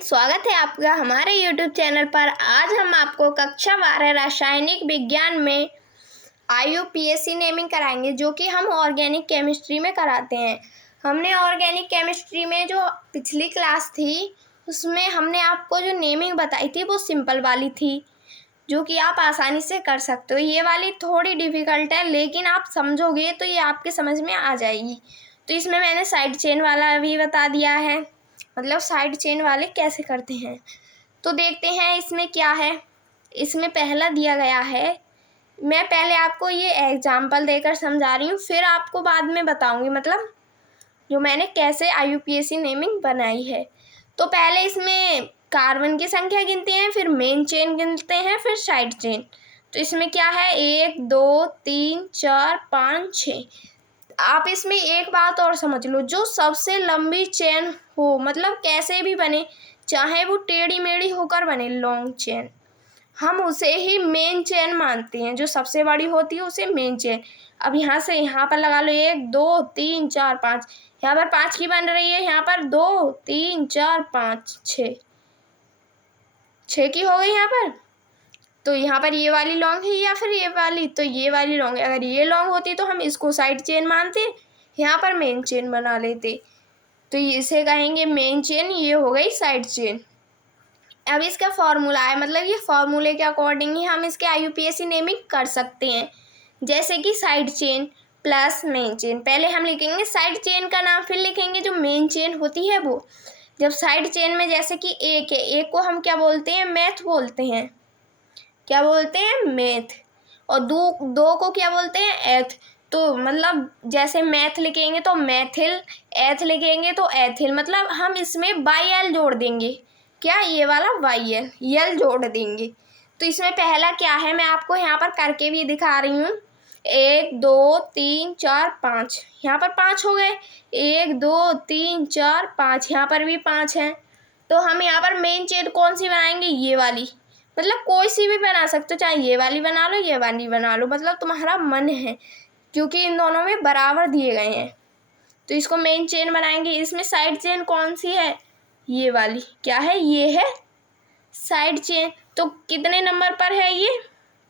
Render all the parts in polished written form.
Friends, स्वागत है आपका हमारे YouTube चैनल पर। आज हम आपको कक्षा 12 रासायनिक विज्ञान में IUPAC नेमिंग कराएंगे, जो कि हम ऑर्गेनिक केमिस्ट्री में कराते हैं। हमने ऑर्गेनिक केमिस्ट्री में जो पिछली क्लास थी उसमें हमने आपको जो नेमिंग बताई थी वो सिंपल वाली थी, जो कि आप आसानी से कर सकते हो। ये वाली थोड़ी डिफ़िकल्ट है, लेकिन आप समझोगे तो ये आपके समझ में आ जाएगी। तो इसमें मैंने साइड चेन वाला भी बता दिया है, मतलब साइड चेन वाले कैसे करते हैं। तो देखते हैं इसमें क्या है। इसमें पहला दिया गया है, मैं पहले आपको ये एग्जाम्पल देकर समझा रही हूँ, फिर आपको बाद में बताऊँगी मतलब जो मैंने कैसे IUPAC नेमिंग बनाई है। तो पहले इसमें कार्बन की संख्या गिनते हैं, फिर मेन चेन गिनते हैं, फिर साइड चेन। तो इसमें क्या है, 1 2 3 4 5 6। आप इसमें एक बात और समझ लो, जो सबसे लंबी चेन हो, मतलब कैसे भी बने, चाहे वो टेढ़ी मेढ़ी होकर बने लॉन्ग चेन, हम उसे ही मेन चेन मानते हैं। जो सबसे बड़ी होती है उसे मेन चेन। अब यहाँ से यहाँ पर लगा लो 1 2 3 4 5, यहाँ पर 5 की बन रही है, यहाँ पर 2 3 4 5 6 की हो गई यहाँ पर। तो यहाँ पर ये वाली लॉन्ग है या फिर ये वाली, तो ये वाली लॉन्ग है। अगर ये लॉन्ग होती तो हम इसको साइड चेन मानते, यहाँ पर मेन चेन बना लेते। तो इसे कहेंगे मेन चेन, ये हो गई साइड चेन। अब इसका फॉर्मूला है, मतलब ये फॉर्मूले के अकॉर्डिंग ही हम इसके IUPAC नेमिंग कर सकते हैं। जैसे कि side chain plus main chain, पहले हम लिखेंगे साइड चेन का नाम, फिर लिखेंगे जो मेन चेन होती है वो। जब साइड चेन में जैसे कि एक है, एक को हम क्या बोलते हैं, मैथ बोलते हैं। क्या बोलते हैं, मैथ। और दो को क्या बोलते हैं, एथ। तो मतलब जैसे मैथ लिखेंगे तो मैथिल, एथ लिखेंगे तो एथिल, मतलब हम इसमें YL जोड़ देंगे। क्या, ये वाला YL, यल जोड़ देंगे। तो इसमें पहला क्या है, मैं आपको यहाँ पर करके भी दिखा रही हूँ। 1 2 3 4 5, यहाँ पर 5 हो गए। 1 2 3 4 5, यहाँ पर भी 5 हैं। तो हम यहाँ पर मेन चेन कौन सी बनाएंगे, ये वाली। मतलब कोई सी भी बना सकते हो, चाहे ये वाली बना लो, ये वाली बना लो, मतलब तुम्हारा मन है, क्योंकि इन दोनों में बराबर दिए गए हैं। तो इसको मेन चेन बनाएंगे। इसमें साइड चेन कौन सी है, ये वाली। क्या है, ये है साइड चेन। तो कितने नंबर पर है ये,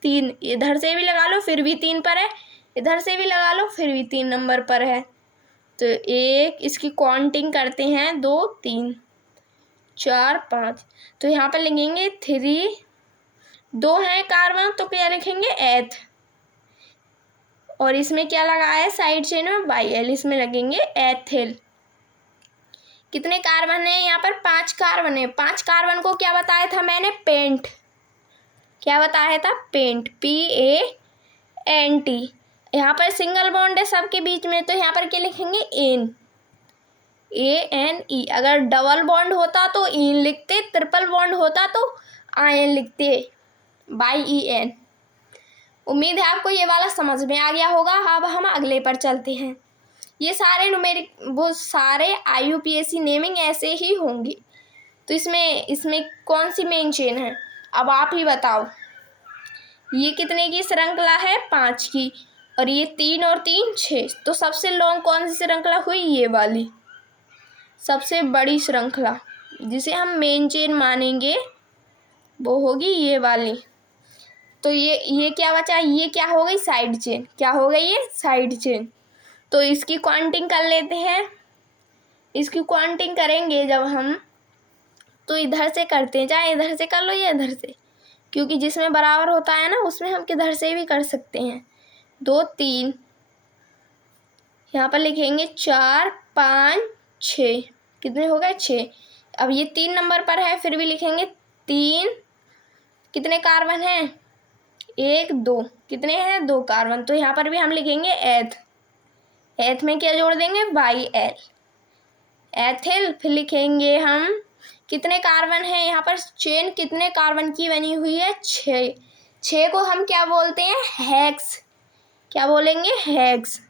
3। इधर से भी लगा लो फिर भी 3 पर है, इधर से भी लगा लो फिर भी 3 नंबर पर है। तो एक, इसकी काउंटिंग करते हैं, 2 3 4 5। तो यहाँ पर लिखेंगे 3, 2 हैं कार्बन तो क्या लिखेंगे, एथ। और इसमें क्या लगा है साइड चेन में, YL, इसमें लगेंगे एथिल। कितने कार्बन है यहाँ पर, 5 कार्बन है। 5 कार्बन को क्या बताया था मैंने, पेंट। क्या बताया था, पेंट, PANT। यहाँ पर सिंगल बॉन्ड है सबके बीच में, तो यहाँ पर क्या लिखेंगे, ANE। अगर डबल बॉन्ड होता तो इन लिखते, ट्रिपल बॉन्ड होता तो IN लिखते, YEN। उम्मीद है आपको ये वाला समझ में आ गया होगा। अब हम अगले पर चलते हैं। ये सारे न्यूमेरिक, वो सारे IUPAC नेमिंग ऐसे ही होंगे। तो इसमें कौन सी मेन चेन है, अब आप ही बताओ। ये कितने की श्रृंखला है, 5 की। और ये 3 और 3 6। तो सबसे लॉन्ग कौन सी श्रृंखला हुई, ये वाली सबसे बड़ी श्रृंखला, जिसे हम मेन चेन मानेंगे, वो होगी ये वाली। तो ये क्या बचा, ये क्या हो गई, साइड चेन। क्या हो गई, ये साइड चेन। तो इसकी काउंटिंग कर लेते हैं। इसकी काउंटिंग करेंगे जब हम, तो इधर से करते हैं, चाहे इधर से कर लो या इधर से, क्योंकि जिसमें बराबर होता है ना उसमें हम किधर से भी कर सकते हैं। 2 3, यहाँ पर लिखेंगे 4 5 6। कितने हो गए, 6। अब ये 3 नंबर पर है, फिर भी लिखेंगे 3। कितने कार्बन हैं, 1 2। कितने हैं, 2 कार्बन। तो यहाँ पर भी हम लिखेंगे एथ। एथ में क्या जोड़ देंगे, YL, एथिल। फिर लिखेंगे हम, कितने कार्बन हैं यहाँ पर, चेन कितने कार्बन की बनी हुई है, 6। 6 को हम क्या बोलते हैं, हेक्स। क्या बोलेंगे, हेक्स।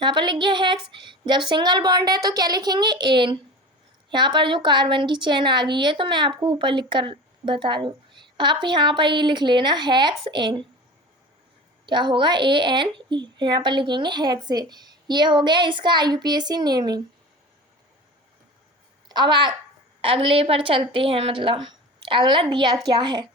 यहाँ पर लिख गया हेक्स। जब सिंगल बॉन्ड है तो क्या लिखेंगे, एन। यहाँ पर जो कार्बन की चेन आ गई है तो मैं आपको ऊपर लिख कर बता रही हूँ, आप यहाँ पर ये लिख लेना, हेक्स एन। क्या होगा, ANE। यहाँ पर लिखेंगे हेक्स एन। ये हो गया इसका IUPAC नेमिंग। अब अगले पर चलते हैं, मतलब अगला दिया क्या है।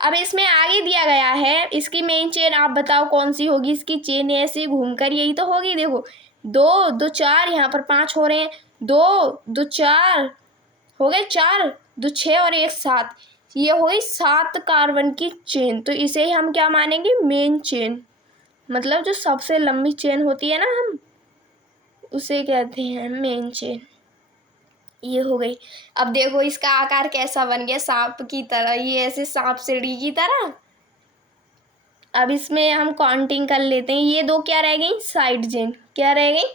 अब इसमें आगे दिया गया है इसकी मेन चेन, आप बताओ कौन सी होगी। इसकी चेन ऐसे घूमकर यही तो होगी। देखो 2 2 4, यहाँ पर 5 हो रहे हैं। 2 2 4 हो गए, 4 2 6 और 1 7। ये हो गई 7 कार्बन की चेन। तो इसे ही हम क्या मानेंगे, मेन चेन। मतलब जो सबसे लंबी चेन होती है ना, हम उसे कहते हैं मेन चेन। ये हो गई। अब देखो इसका आकार कैसा बन गया, सांप की तरह, ये ऐसे सांप सीढ़ी की तरह। अब इसमें हम काउंटिंग कर लेते हैं। ये 2 क्या रह गई, साइड चेन। क्या रह गई,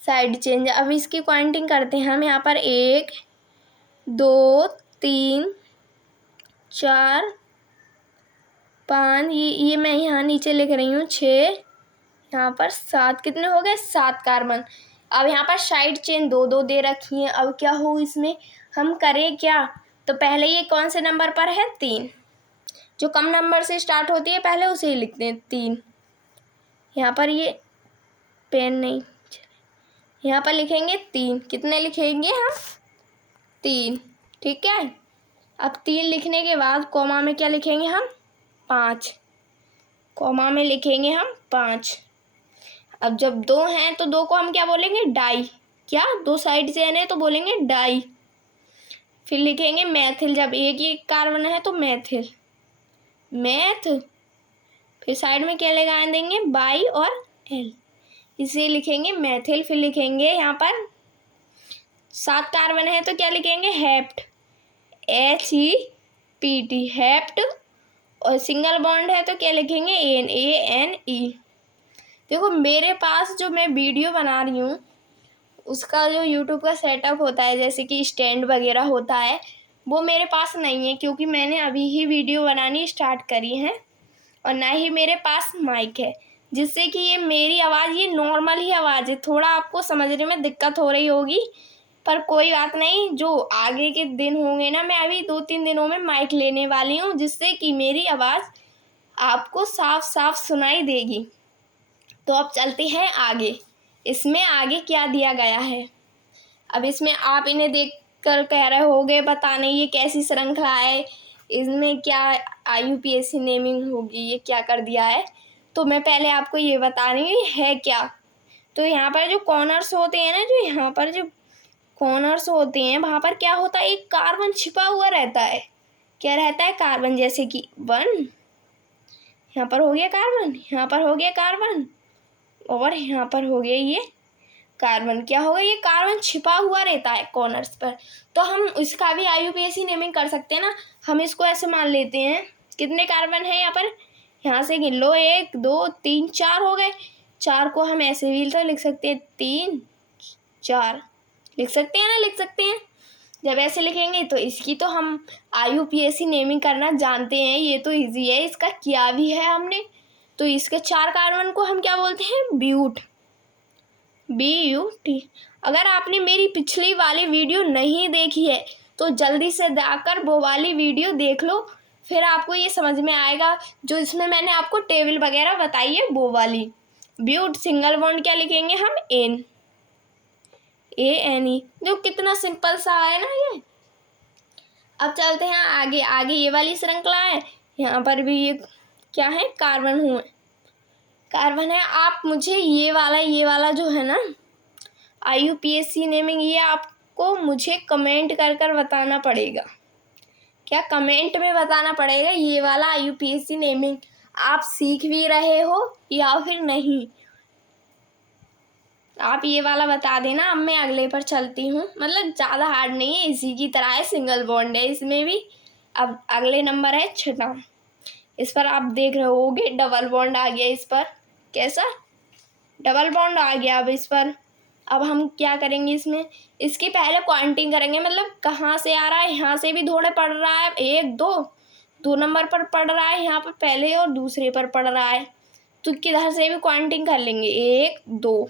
साइड चेन। अब इसकी काउंटिंग करते हैं हम। यहाँ पर 1 2 3 4 5, ये मैं यहाँ नीचे लिख रही हूँ 6, यहाँ पर 7। कितने हो गए, 7 कार्बन। अब यहाँ पर साइड चेन 2 2 दे रखी है। अब क्या हो इसमें, हम करें क्या। तो पहले ये कौन से नंबर पर है, 3। जो कम नंबर से स्टार्ट होती है पहले उसे ही लिखते हैं 3। यहाँ पर ये पेन नहीं, यहाँ पर लिखेंगे 3। कितने लिखेंगे हम, 3। ठीक है। अब 3 लिखने के बाद कॉमा में क्या लिखेंगे हम, 5। कॉमा में लिखेंगे हम 5। अब जब 2 हैं तो 2 को हम क्या बोलेंगे, डाई। क्या, 2 साइड से है तो बोलेंगे डाई। फिर लिखेंगे मैथिल। जब एक ही कार्बन है तो मैथिल, मैथ। फिर साइड में क्या लगा देंगे, बाई और एल, इसे लिखेंगे मैथिल। फिर लिखेंगे यहाँ पर 7 कार्बन है तो क्या लिखेंगे, हेप्ट, HEPT, हेप्ट। और सिंगल बॉन्ड है तो क्या लिखेंगे, NANE। देखो मेरे पास जो मैं वीडियो बना रही हूँ उसका जो यूट्यूब का सेटअप होता है, जैसे कि स्टैंड वगैरह होता है, वो मेरे पास नहीं है, क्योंकि मैंने अभी ही वीडियो बनानी स्टार्ट करी है। और ना ही मेरे पास माइक है, जिससे कि ये मेरी आवाज़, ये नॉर्मल ही आवाज़ है। थोड़ा आपको समझने में दिक्कत हो रही होगी, पर कोई बात नहीं। जो आगे के दिन होंगे ना, मैं अभी 2-3 दिनों में माइक लेने वाली हूँ, जिससे कि मेरी आवाज़ आपको साफ साफ सुनाई देगी। तो अब चलते हैं आगे। इसमें आगे क्या दिया गया है। अब इसमें आप इन्हें देख कर कह रहे होगे बताने ये कैसी श्रृंखला है, इसमें क्या IUPAC नेमिंग होगी, ये क्या कर दिया है। तो मैं पहले आपको ये बता रही हूँ है क्या। तो यहाँ पर जो कॉर्नर्स होते हैं ना, जो यहाँ पर जो कॉर्नर्स होते हैं वहाँ पर क्या होता है, एक कार्बन छिपा हुआ रहता है। क्या रहता है, कार्बन। जैसे कि 1, यहाँ पर हो गया कार्बन, यहाँ पर हो गया कार्बन, और यहाँ पर हो गया ये कार्बन। क्या होगा, ये कार्बन छिपा हुआ रहता है कॉर्नर्स पर। तो हम इसका भी IUPAC नेमिंग कर सकते हैं ना। हम इसको ऐसे मान लेते हैं, कितने कार्बन है यहाँ पर, यहाँ से गिन लो, 1 2 3 4 हो गए। 4 को हम ऐसे भी तो लिख सकते हैं, 3 4 लिख सकते हैं ना, लिख सकते हैं। जब ऐसे लिखेंगे तो इसकी तो हम IUPAC नेमिंग करना जानते हैं, ये तो ईजी है, इसका किया भी है हमने। तो इसके 4 कार्बन को हम क्या बोलते हैं, ब्यूट, BUT। अगर आपने मेरी पिछली वाली वीडियो नहीं देखी है तो जल्दी से जाकर वो वाली वीडियो देख लो, फिर आपको ये समझ में आएगा। जो इसमें मैंने आपको टेबल वगैरह बताई है वो वाली। ब्यूट सिंगल बॉन्ड क्या लिखेंगे हम, ANE। जो कितना सिंपल सा है ना ये। अब चलते हैं आगे। आगे ये वाली श्रृंखला है, यहाँ पर भी ये क्या है, कार्बन हुए, कार्बन है। आप मुझे ये वाला जो है ना IUPAC नेमिंग, ये आपको मुझे कमेंट कर कर बताना पड़ेगा। क्या, कमेंट में बताना पड़ेगा ये वाला IUPAC नेमिंग आप सीख भी रहे हो या फिर नहीं। आप ये वाला बता देना। अब मैं अगले पर चलती हूँ, मतलब ज़्यादा हार्ड नहीं है, इसी की तरह है, सिंगल बॉन्ड है इसमें भी। अब अगले नंबर है 6। इस पर आप देख रहे होगे डबल बॉन्ड आ गया इस पर। कैसा, डबल बॉन्ड आ गया। अब इस पर अब हम क्या करेंगे, इसमें इसकी पहले काउंटिंग करेंगे, मतलब कहाँ से आ रहा है। यहाँ से भी थोड़े पड़ रहा है, 1 2 नंबर पर पड़ रहा है, यहाँ पर पहले और दूसरे पर पड़ रहा है, तो किधर से भी काउंटिंग कर लेंगे। 1 2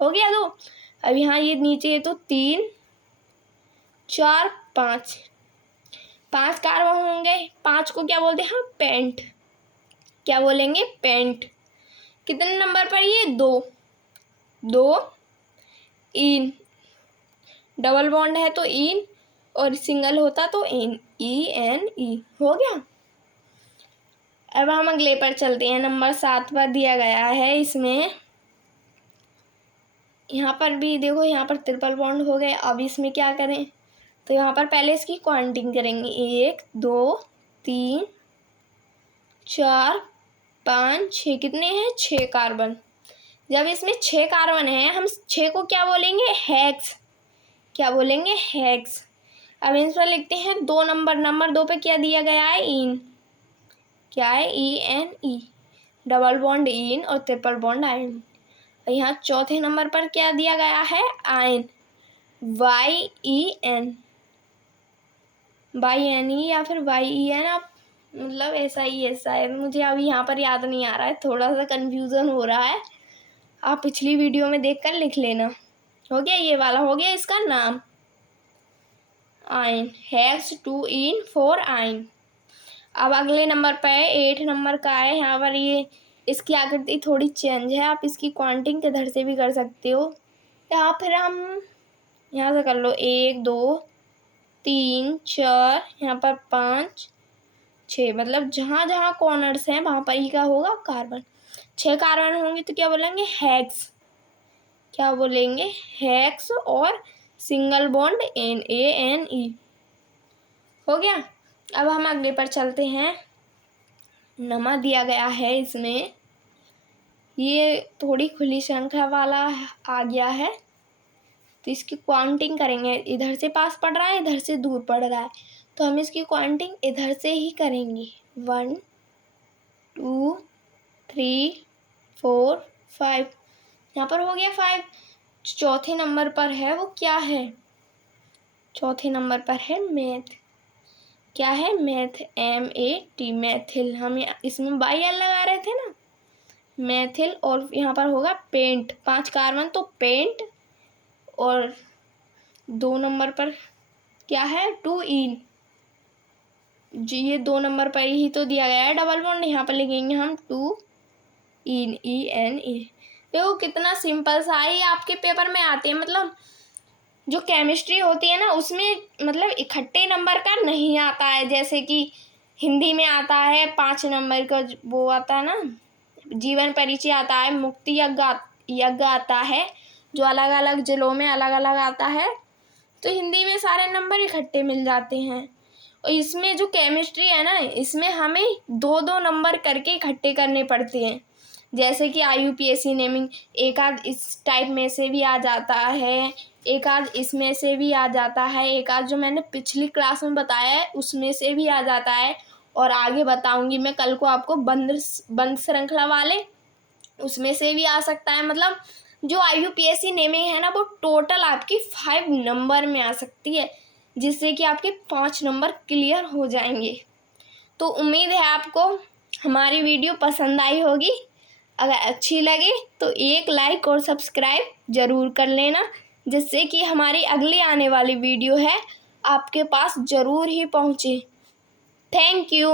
हो गया 2। अब यहाँ ये नीचे है तो 3 4 5, 5 कार्बन होंगे। 5 को क्या बोलते हैं हम, पेंट। क्या बोलेंगे, पेंट। कितने नंबर पर ये, 2 2 3 डबल बॉन्ड है तो इन, और सिंगल होता तो इन, ENE हो गया। अब हम अगले पर चलते हैं। नंबर 7 पर दिया गया है इसमें, यहाँ पर भी देखो, यहाँ पर ट्रिपल बॉन्ड हो गए। अब इसमें क्या करें, तो यहाँ पर पहले इसकी काउंटिंग करेंगे। 1 2 3 4 5 6, कितने हैं, 6 कार्बन। जब इसमें 6 कार्बन है, हम 6 को क्या बोलेंगे, हेक्स। क्या बोलेंगे, हेक्स। अब इस पर लिखते हैं 2 नंबर। नंबर 2 पे क्या दिया गया है, इन। क्या है, ENE, डबल बॉन्ड इन और ट्रिपल बॉन्ड आयन। यहाँ चौथे नंबर पर क्या दिया गया है, आयन, YEN, YNE या फिर YEN, आप मतलब ऐसा ही है शायद, मुझे अभी यहाँ पर याद नहीं आ रहा है, थोड़ा सा कन्फ्यूज़न हो रहा है। आप पिछली वीडियो में देखकर लिख लेना। हो गया, ये वाला हो गया इसका नाम, आयन, हेक्स 2 इन 4 आयन। अब अगले नंबर पर 8 नंबर का है। यहाँ पर ये इसकी आकृति थोड़ी चेंज है, आप इसकी काउंटिंग किधर से भी कर सकते हो, या फिर हम यहाँ से कर लो। 1 2 3 4, यहाँ पर 5 6, मतलब जहाँ जहाँ कॉर्नर्स हैं वहाँ पर ही क्या होगा, कार्बन। 6 कार्बन होंगे तो क्या बोलेंगे, हेक्स। क्या बोलेंगे, हेक्स, और सिंगल बॉन्ड NaNe हो गया। अब हम अगले पर चलते हैं। नंबर दिया गया है इसमें, ये थोड़ी खुली श्रृंखला वाला आ गया है, तो इसकी काउंटिंग करेंगे। इधर से पास पड़ रहा है, इधर से दूर पड़ रहा है, तो हम इसकी काउंटिंग इधर से ही करेंगे। 1 2 3 4 5, यहाँ पर हो गया 5। चौथे नंबर पर है वो क्या है, चौथे नंबर पर है मैथ। क्या है, मैथ, MAT, मैथिल। हम इसमें YL लगा रहे थे ना, मैथिल। और यहाँ पर होगा पेंट, 5 कार्बन तो पेंट। और 2 नंबर पर क्या है, 2 इन जी, ये 2 नंबर पर ही तो दिया गया है डबल बॉन्ड, यहाँ पर लिखेंगे हम 2 इन, ENE। देखो कितना सिंपल सा है, ये आपके पेपर में आते हैं। मतलब जो केमिस्ट्री होती है ना, उसमें मतलब इकट्ठे नंबर का नहीं आता है, जैसे कि हिंदी में आता है 5 नंबर का, वो आता है ना, जीवन परिचय आता है, मुक्ति यज्ञ आता है, जो अलग अलग जिलों में अलग अलग आता है। तो हिंदी में सारे नंबर इकट्ठे मिल जाते हैं। और इसमें जो केमिस्ट्री है ना, इसमें हमें 2-2 नंबर करके इकट्ठे करने पड़ते हैं। जैसे कि IUPAC नेमिंग, एक आध इस टाइप में से भी आ जाता है, एक आध इसमें से भी आ जाता है, एक आध जो मैंने पिछली क्लास में बताया है उसमें से भी आ जाता है, और आगे बताऊंगी मैं कल को आपको बंद श्रृंखला वाले, उसमें से भी आ सकता है। मतलब जो IUPAC नेमिंग है ना, वो टोटल आपकी 5 नंबर में आ सकती है, जिससे कि आपके 5 नंबर क्लियर हो जाएंगे। तो उम्मीद है आपको हमारी वीडियो पसंद आई होगी। अगर अच्छी लगे तो एक लाइक और सब्सक्राइब ज़रूर कर लेना, जिससे कि हमारी अगली आने वाली वीडियो है आपके पास ज़रूर ही पहुँचे। Thank you.